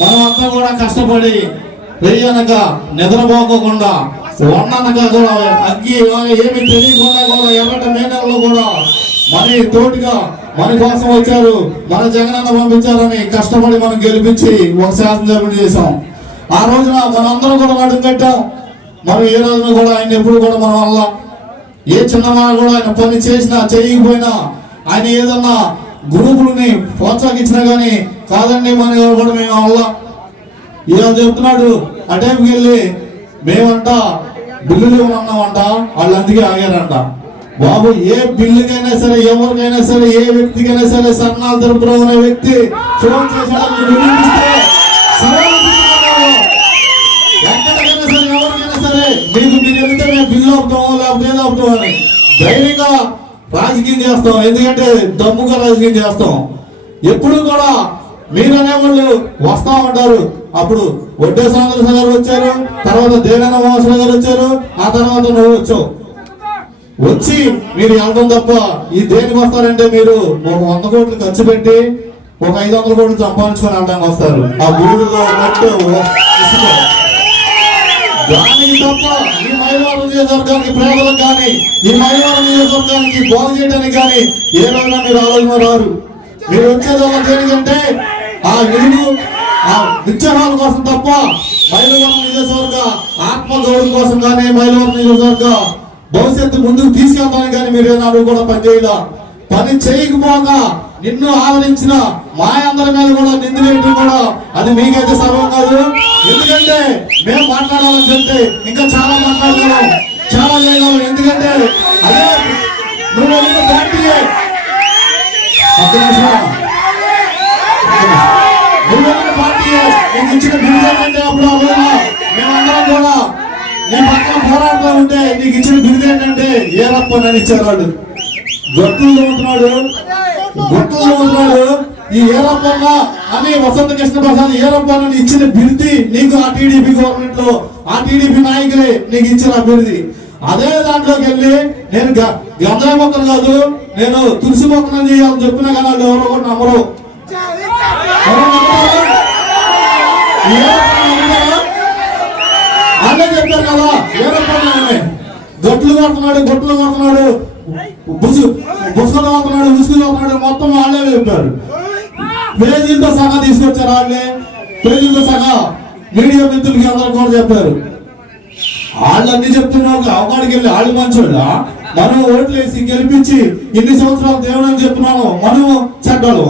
మనమంతా కూడా కష్టపడి వెయ్యనక నిద్రపోకోకుండా వండనక కూడా అగ్గి ఏమి తెలియకుండా కూడా ఎవరి మేనల్లో కూడా మరి తోటిగా మన కోసం వచ్చారు మన జగనన్న పంపించారని కష్టపడి మనం గెలిపించి ఒక శాసనసభ్యుని చేశాం. ఆ రోజున మనందరం కూడా అడుగు పెట్టాం. మనం ఏ రోజున కూడా ఆయన ఎప్పుడు కూడా మన వల్ల ఏ చిన్నమాట కూడా ఆయన పని చేసినా చేయకపోయినా ఆయన ఏదన్నా గ్రూపులని ప్రోత్సహించినా కానీ కాదండి మన కూడా మేము అలా ఇలా చెప్తున్నాడు ఆ టైంకి వెళ్ళి మేమంట బిల్లులు ఇవ్వమన్నామంట వాళ్ళు అందుకే ఆగారంట. బాబు ఏ బిల్లుకైనా సరే ఎవరికైనా సరే ఏ వ్యక్తికైనా సరే సన్నాలు జరుపుతున్నాం అనే వ్యక్తి ఫోన్ చేసాడని వినిపిస్తే ఎక్కడికైనా సరే ఎవరికైనా సరే మీకు మీరు వెళ్తే మేము బిల్లు అవుతాము లేకపోతే ఏదో అని. ధైర్యంగా రాజకీయం చేస్తాం. ఎందుకంటే దమ్ముగా రాజకీయం చేస్తాం. ఎప్పుడు కూడా మీరు అనేవాళ్ళు వస్తా ఉంటారు. అప్పుడు ఒడ్డే సాంద్రస గారు వచ్చారు. తర్వాత దేవేంద్ర మహోత్సవ గారు వచ్చారు. ఆ తర్వాత నువ్వు వచ్చావు. వచ్చి మీరు వెళ్ళడం తప్ప ఈ దేనికి వస్తారంటే మీరు ఒక వంద కోట్లు ఖర్చు పెట్టి ఒక ఐదు వందల కోట్లు సంపాదించుకొని వెళ్ళడానికి వస్తారు. ఆ ఊరిలో ఉన్నట్టు దానికి తప్ప ఈ మైలవరం నియోజకవర్గానికి పేదలకు కానీ ఈ మైలవరం నియోజకవర్గానికి బాగు చేయడానికి కానీ ఏ రోజున మీరు ఆలోచన రారు మీరు వచ్చేదల్లా దేనికంటే ఆ నిధులు ఆ విద్యాహాల కోసం తప్ప మైలవరం నియోజకవర్గ ఆత్మగౌరవం కోసం కానీ మైలవరం నియోజకవర్గ భవిష్యత్తు ముందుకు తీసుకెళ్తానికి కానీ మీరు ఏనాడు కూడా పనిచేయాల? పని చేయకపోగా నిన్ను ఆదరించిన మా అందరి మీద కూడా నిందివేయడం కూడా అది మీకైతే సర్వం కాదు. ఎందుకంటే మేము మాట్లాడాలని చెప్తే ఇంకా చాలా మాట్లాడగలం చాలా చేయగలం ఎందుకంటే అదే నువ్వు అడిగిన పార్టీయే ఒక్క నిమిషం. నువ్వు అడిగిన పార్టీయే నీకు ఇచ్చిన బిరుదు అంటే అప్పుడు ఆ రోజున మేమందరం కూడా నీ పక్కన పోరాడుతూ ఉంటే నీకు ఇచ్చిన బిరుదు ఏంటంటే ఏ రప్పని ఇచ్చారు వాళ్ళు? గొట్టులు చదువుతున్నాడు గొట్టులు చదువుతున్నాడు ఈ ఏరప్పన్న అని వసంత కృష్ణ ప్రసాద్ ఏరప్పన్న ఇచ్చిన బిరుది నీకు ఆ టీడీపీ గవర్నమెంట్లో ఆ టీడీపీ నాయకులే నీకు ఇచ్చిన అభివృద్ధి అదే దాంట్లోకి వెళ్ళి నేను గ- గంజాయి మొక్కలు కాదు నేను తులసి మొక్కలు చేయాలని చెప్పిన కానీ వాళ్ళు ఎవరో కూడా నమ్మరు. ఎవరు చెప్పారు కదా ఏరప్పన్న గట్లు కొడుతున్నాడు గొడ్లు కొడుతున్నాడు బుసు బుసలు కొడుతున్నాడు ఉసుకులు కొడుతున్నాడు మొత్తం వాళ్ళే చెప్పారు. పేజీలతో సగా తీసుకొచ్చారు వాళ్ళే పేజీలతో సగా మీడియా మిత్రులకి అందరూ కూడా చెప్పారు. వాళ్ళు అన్ని చెప్తున్నారు అవకాడికి వెళ్ళి వాళ్ళు మంచోళ్ళ? మనం ఓట్లు వేసి గెలిపించి ఇన్ని సంవత్సరాలు దేవుడు అని చెప్తున్నాము మనము చెడ్డోళ్ళు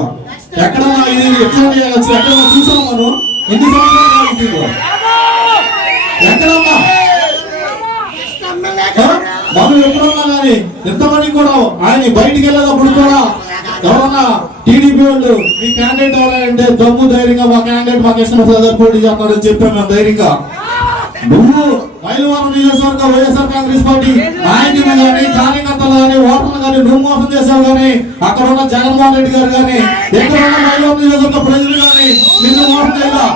ఎక్కడ ఇది ఎట్లా ఎక్కడ చూసాం మనం ఎన్ని సంవత్సరాలు? ఎక్కడమ్మా? మనం ఎప్పుడన్నా కానీ ఎంతమంది కూడా ఆయన బయటికి వెళ్ళేటప్పుడు కూడా ఎవరన్నా టీడీపీ వాళ్ళు మీ క్యాండిడేట్ ఎవరంటే దమ్ము ధైర్యంగా మా క్యాండిడేట్ మా కృష్ణ ప్రసాద్ పోటీ చేస్తాడని చెప్పాను మేము ధైర్యంగా. నువ్వు మైలవరం నియోజకవర్గ వైఎస్ఆర్ కాంగ్రెస్ పార్టీ నాయకులు కానీ కార్యకర్తలు కానీ ఓటర్లు కానీ నువ్వు మోసం చేశావు కానీ అక్కడ ఉన్న జగన్మోహన్ రెడ్డి గారు కానీ ఎక్కడ ఉన్న మైలవరం నియోజకవర్గ ప్రజలు కానీ నిన్ను మోసం చేయాలి.